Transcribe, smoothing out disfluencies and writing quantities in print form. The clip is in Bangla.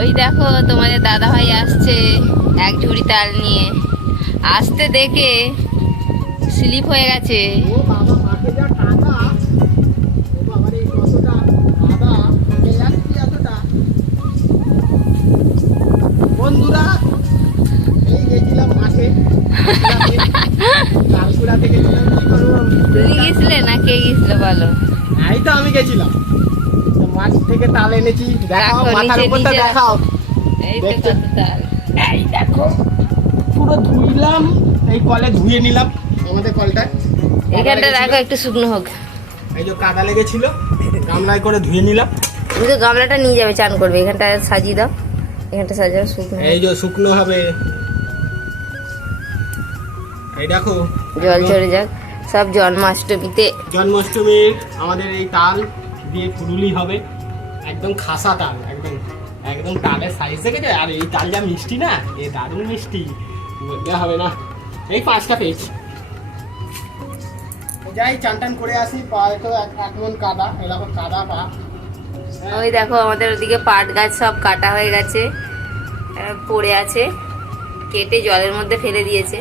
ওই দেখো তোমাদের দাদা ভাই আসছে এক ঝুড়ি তাল নিয়ে, আসতে দেখে স্লিপ হয়ে গেছে। ও বাবা, মাঠে যা টাকা, ও বাবা রে, কতটা কাদা, মাঠে যাচ্ছি এতটা। বন্ধুরা, এই গেছিলাম মাঠে, কালকুড়াতে গেছিলাম। কি করবো, তুমি গেছিলে না কে গেছিল বলো? এই তো আমি গেছিলাম, তো মাঠ থেকে তাল এনেছি। দেখাও, দেখো, মাথার নিচে উপরটা নিচে দেখাও। এই তো দেখছো? কত তাল। এই দেখো, পুরো ধুইলাম, এই কলে ধুয়ে নিলাম। আমাদের কলটা এখানটা রাখো একটু শুকনো হোক। এই যে কাদা লেগেছিল, গামলায় করে ধুয়ে নিলাম। তুমি তো গামলাটা নিয়ে যাবে, চান করবে, এখানটা সাজিয়ে দাও, এখানটা সাজাও শুকনো। এই যে শুকনো হবে, এই দেখো জল ঝরে যাক, সব জন্মাষ্টমীতে। জন্মাষ্টমীর আমাদের এই তাল দিয়ে ফুরুলি হবে, একদম খাসা তাল, একদম একদম তালের সাইজ দেখেছে। আর এই তাল যা মিষ্টি না, এ দারুণ মিষ্টি, বলতে হবে না। এই 5টা পেয়েছি। যাই চান টান করে আসি, পায়ে তো এক মন কাদা, এরকম কাদা পা। ওই দেখো আমাদের ওদিকে পাট গাছ সব কাটা হয়ে গেছে, পড়ে আছে, কেটে জলের মধ্যে ফেলে দিয়েছে।